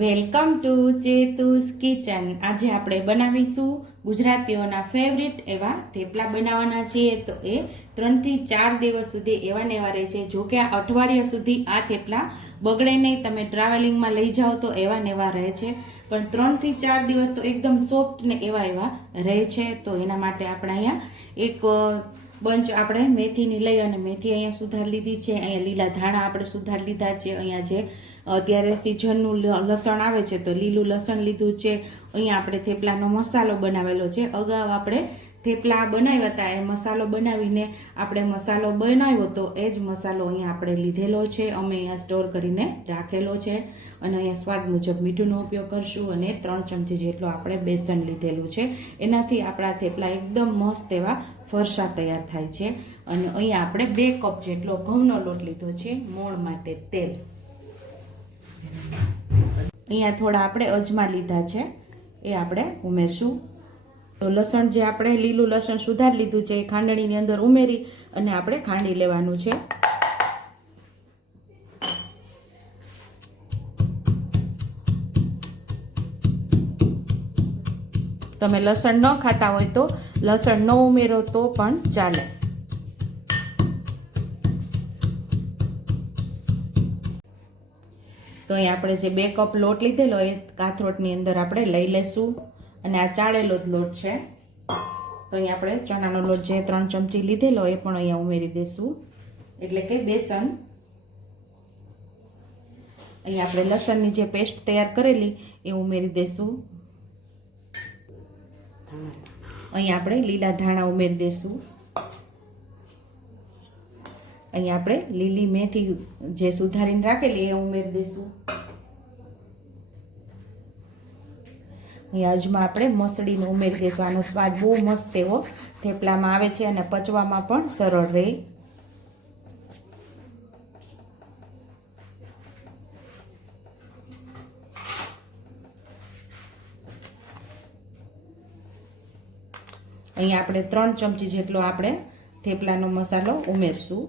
Welcome to ચેતુસ kitchen. આજે આપણે બનાવીશું ગુજરાતીઓના ફેવરિટ એવા થેપલા બનાવવાના છીએ. તો એ ત્રણથી ચાર દિવસ સુધી એવા ને એવા રહે છે. જો કે આ અઠવાડિયા સુધી આ થેપલા બગડે નહીં. તમે ટ્રાવેલિંગમાં લઈ જાઓ તો એવા ને એવા રહે છે. પણ ત્રણથી ચાર દિવસ તો એકદમ સોફ્ટ ને એવા એવા રહે છે. તો એના માટે આપણે અહીંયા એક બંચ આપણે મેથીની લઈ અને મેથી અહીંયા સુધાર લીધી છે. અહીંયા લીલા ધાણા આપણે સુધાર લીધા છે. અહીંયા જે અત્યારે સિઝનનું લસણ આવે છે તો લીલું લસણ લીધું છે. અહીંયા આપણે થેપલાનો મસાલો બનાવેલો છે. અગાઉ આપણે થેપલા બનાવ્યા હતા. એ મસાલો બનાવીને આપણે મસાલો બનાવ્યો તો એ જ મસાલો અહીંયા આપણે લીધેલો છે. અમે અહીંયા સ્ટોર કરીને રાખેલો છે. અને અહીંયા સ્વાદ મુજબ મીઠુંનો ઉપયોગ કરશું અને ત્રણ ચમચી જેટલો આપણે બેસન લીધેલું છે. એનાથી આપણા થેપલા એકદમ મસ્ત એવા ફરસા તૈયાર થાય છે. અને અહીંયા આપણે બે કપ જેટલો ઘઉંનો લોટ લીધો છે. મોણ માટે તેલ. અહીંયા થોડા આપણે અજમા લીધા છે. એ આપણે ઉમેરશું. તો લસણ જે આપણે લીલું લસણ સુધારી લીધું છે એ ખાંડણીની અંદર ઉમેરી અને આપણે ખાંડી લેવાનું છે. તમે લસણ ન ખાતા હોય તો લસણ ન ઉમેરો તો પણ ચાલે. તો અહીં આપણે જે બે કપ લોટ લીધેલો એ કાથરોટની અંદર આપણે લઈ લેશું. અને આ ચાળેલો જ લોટ છે. તો અહીં આપણે ચણાનો લોટ જે ત્રણ ચમચી લીધેલો એ પણ અહીંયા ઉમેરી દઈશું એટલે કે બેસન. અહીં આપણે લસણની જે પેસ્ટ તૈયાર કરેલી એ ઉમેરી દઈશું અહીં આપણે લીલા ધાણા ઉમેરી દઈશું અહીં આપણે લીલી મેથી જે સુધારીને રાખેલી એ ઉમેરી દઈશું. અહીંયા અજમાં આપણે મસળીને ઉમેરી દઈશું. આનો સ્વાદ બહુ મસ્ત એવો થેપલામાં આવે છે અને પચવામાં પણ સરળ રહે. અહીં આપણે ત્રણ ચમચી જેટલો આપણે થેપલાનો મસાલો ઉમેરશું.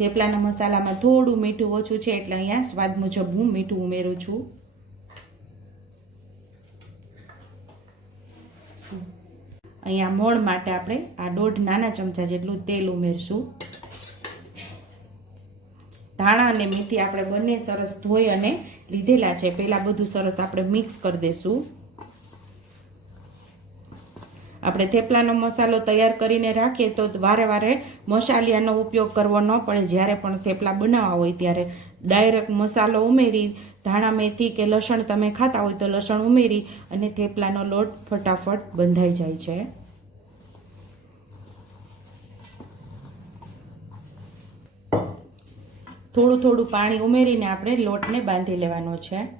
થેપલાના મસાલામાં થોડું મીઠું ઓછું છે એટલે અહીંયા સ્વાદ મુજબ હું મીઠું ઉમેરું છું. અહીંયા મોણ માટે આપણે આ દોઢ નાના ચમચા જેટલું તેલ ઉમેરશું. ધાણા અને મેથી આપણે બંને સરસ ધોઈ અને લીધેલા છે. પહેલાં બધું સરસ આપણે મિક્સ કરી દઈશું આપણે થેપલાનો મસાલો તૈયાર કરીને રાખીએ તો વારે વારે મસાલિયાનો ઉપયોગ કરવો ન પડે. જ્યારે પણ થેપલા બનાવવા હોય ત્યારે ડાયરેક્ટ મસાલો ઉમેરી ધાણા, મેથી કે લસણ તમે ખાતા હોય તો લસણ ઉમેરી અને થેપલાનો લોટ ફટાફટ બંધાઈ જાય છે. થોડું થોડું પાણી ઉમેરીને આપણે લોટને બાંધી લેવાનો છે.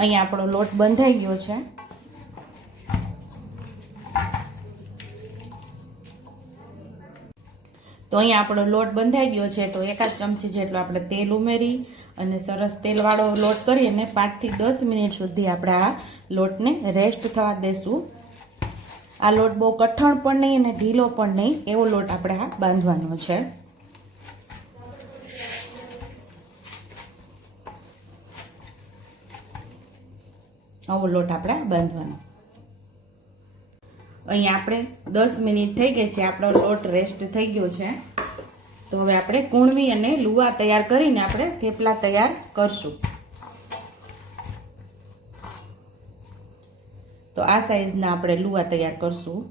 અહીંયા આપણો લોટ બંધાઈ ગયો છે. તો અહીંયા આપણો લોટ બંધાઈ ગયો છે, તો એકાદ ચમચી જેટલો આપણે તેલ ઉમેરી અને સરસ તેલવાળો લોટ કરીને પાંચથી દસ મિનિટ સુધી આપણે આ લોટને રેસ્ટ થવા દેશું. આ લોટ બહુ કઠણ પણ નહીં અને ઢીલો પણ નહીં, એવો લોટ આપણે આ બાંધવાનો છે. આવો લોટ આપણે બાંધવાનો. અહીંયા આપણે દસ મિનિટ થઈ ગઈ છે, આપણો લોટ રેસ્ટ થઈ ગયો છે. તો હવે આપણે કૂણવી અને લુવા તૈયાર કરીને આપણે થેપલા તૈયાર કરશું. તો આ સાઈઝના આપણે લુવા તૈયાર કરશું.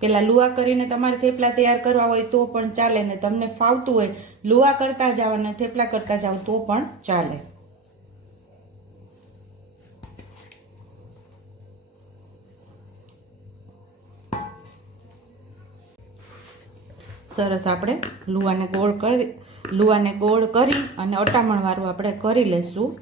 પેલા લુવા કરીને તમારે થેપલા તૈયાર કરવા હોય તો પણ ચાલે ને તમને ફાવતું હોય લુવા કરતા અને થેપલા કરતા જાવ તો પણ ચાલે. સરસ આપણે લુવાને ગોળ કરી, લુવાને ગોળ કરી અને અટામણવાળું આપણે કરી લેશું.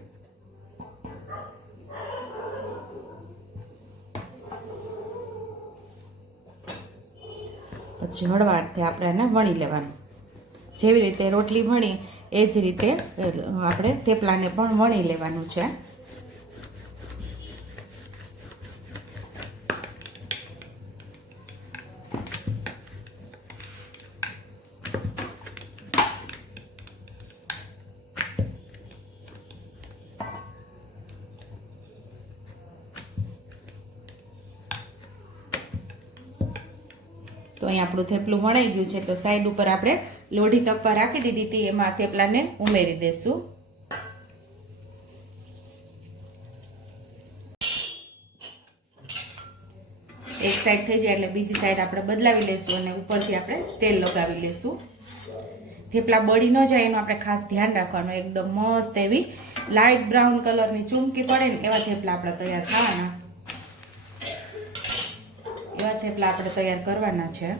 પછી હળવાથી આપણે એને વણી લેવાનું. જેવી રીતે રોટલી વણી એ જ રીતે આપણે થેપલાને પણ વણી લેવાનું છે. તો અહીં આપણું થેપલું વણાઈ ગયું છે. તો સાઈડ ઉપર આપણે લોઢી તપવા રાખી દીધી હતી, એમાં થેપલાને ઉમેરી દેશું. એક સાઈડ થઈ જાય એટલે બીજી સાઈડ આપણે બદલાવી લેશું અને ઉપરથી આપણે તેલ લગાવી લેશું. થેપલા બળી ન જાય એનું આપણે ખાસ ધ્યાન રાખવાનું. એકદમ મસ્ત એવી લાઇટ બ્રાઉન કલરની ચૂમકી પડે ને એવા થેપલા આપણે તૈયાર થવાના. એવા થેપલા આપણે તૈયાર કરવાના છે.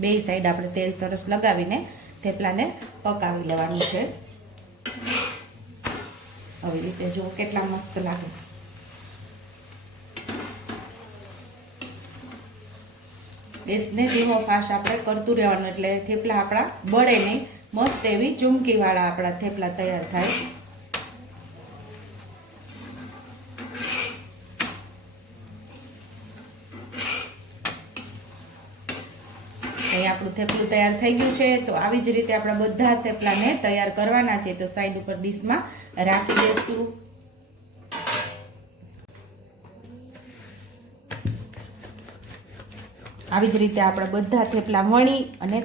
બે સાઈડ આપણે તેલ સરસ લગાવીને થેપલાને પકાવી લેવાનું છે. આવી રીતે જુઓ કેટલા મસ્ત લાગે. ગેસને ધીમો ફાશ આપણે કરતું રહેવાનું, એટલે થેપલા આપણા બળે નહીં. મસ્ત એવી ચૂમકીવાળા આપણા થેપલા તૈયાર થાય અહીં આપણું થેપલું તૈયાર થઈ ગયું છે, તો આવી જ રીતે આપણે બધા થેપલાને તૈયાર કરવાના છે, તો સાઈડ ઉપર ડીશમાં રાખી દઈશું. આવી જ રીતે આપણે બધા થેપલા વણી અને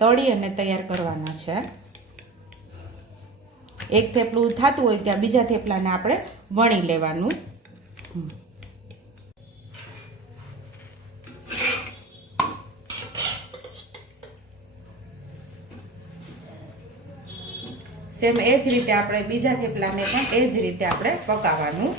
તળી અને તૈયાર કરવાના છે. એક થેપલું થતું હોય ત્યાં બીજા થેપલાને આપણે વણી લેવાનું. સેમ એ જ રીતે આપણે બીજા થેપલાને પણ એ જ રીતે આપણે પકાવવાનું.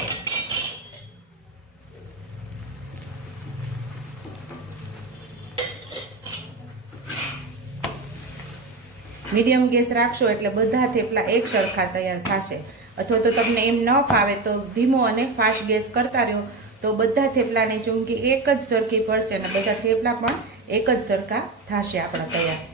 મીડિયમ ગેસ રાખશો એટલે બધા થેપલા એક સરખા તૈયાર થશે. અથવા તો તમને એમ ન ફાવે તો ધીમો અને ફાસ્ટ ગેસ કરતા રહ્યો તો બધા થેપલાની ચૂંકી એક જ સરખી પડશે અને બધા થેપલા પણ એક જ સરખા થશે આપણા તૈયાર.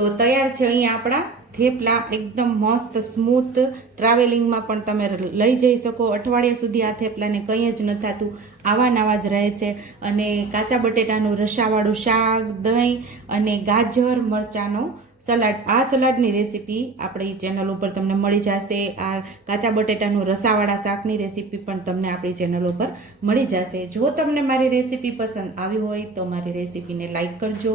તો તૈયાર છે અહીંયા આપણા થેપલા. એકદમ મસ્ત, સ્મૂથ ટ્રાવેલિંગમાં પણ તમે લઈ જઈ શકો. અઠવાડિયા સુધી આ થેપલાને કંઈ જ ન થતું. આવા નવા જ રહે છે. અને કાચા બટેટાનું રસાવાળું શાક, દહીં અને ગાજર મરચાંનો સલાડ. આ સલાડની રેસીપી આપણી ચેનલ ઉપર તમને મળી જશે. આ કાચા બટેટાનું રસાવાળા શાકની રેસીપી પણ તમને આપણી ચેનલ ઉપર મળી જશે. જો તમને મારી રેસીપી પસંદ આવી હોય તો મારી રેસીપીને લાઇક કરજો.